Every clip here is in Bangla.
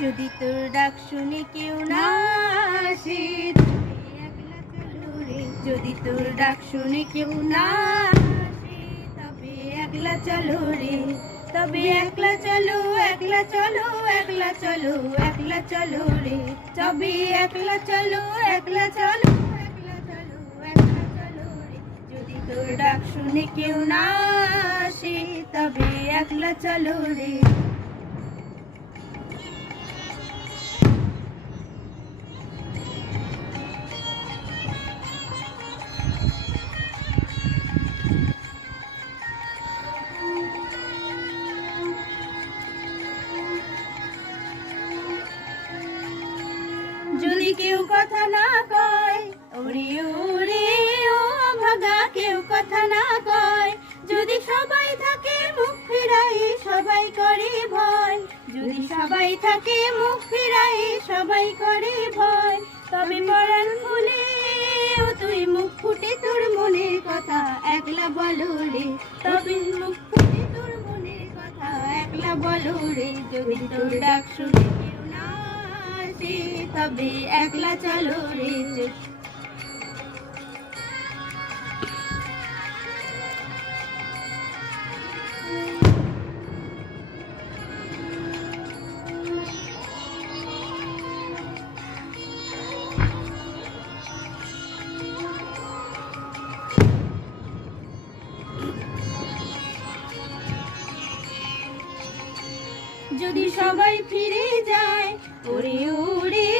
যদি তোর ডাক শুনে কেউ না আসে একলা চলো রে। যদি তোর ডাক শুনে কেউ না আসে তবে একলা চলো রে। তবে একলা চলো, একলা চলো, একলা চলো, একলা চলো রে। তবে একলা চলো, একলা চলো, একলা চলো, একলা চলো রে। যদি তোর ডাক শুনে কেউ না আসে তবে একলা চলো রে। যদি কেউ কথা না কয় ওরে ওরে ও ভাগা, কেউ কথা না কয়, যদি সবাই থাকে মুখ ফিরাই সবাই করে ভয়, যদি সবাই থাকে মুখ ফিরাই সবাই করে ভয়, তবে পরাণ খুলে ও তুই মুখ ফুটে তোর মনের কথা একলা বলো রে। তবে মুখ ফুটে তোর মনের কথা একলা বলো রে। যদি তোর ডাক শুনে কেউ না আসে তবে একলা চলো রে। যদি সবাই ফিরে যায় ওরে ওরে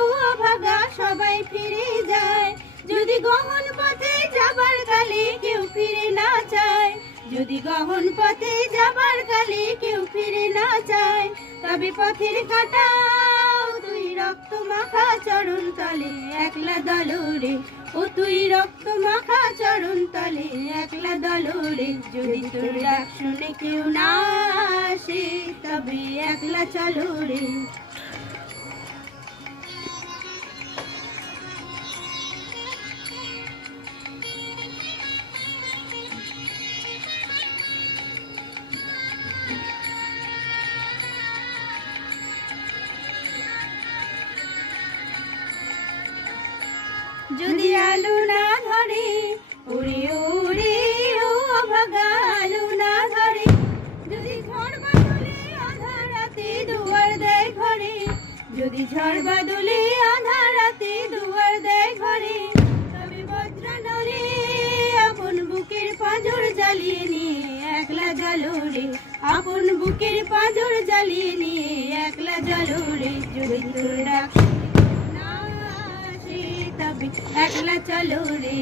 ও ভাগা, সবাই ফিরে যায়, যদি গহন পথে যাবার কালে কেউ ফিরে না চায়, যদি গহন পথে যাবার কালে কেউ ফিরে না চায়, তবে পথের কাটা তুই রক্ত মাখা চরণ তলে একলা দলরে। ও তুই রক্ত মাখা চরণ তলে একলা দলরে। যদি তোর ডাক শুনে কেউ না আসে তবে একলা চলো রে। যদি আলো না ধরে ওরে ওরে ও ভাগা, আলো না ধরে, যদি ঝড় বাদলে আধার রাতে দুয়ার দেয় ঘরে, যদি ঝড় বাদলে আধার রাতে দুয়ার দেয় ঘরে, তবে বজ্র নরে আপন বুকের পাঁজর জ্বালিয়ে নিয়ে একলা জ্বালো রে। আপন বুকের পাঁজর জ্বালিয়ে নিয়ে একলা জ্বালো রে। যদি তোর ডাক না আসে তবে একলা চলো রে।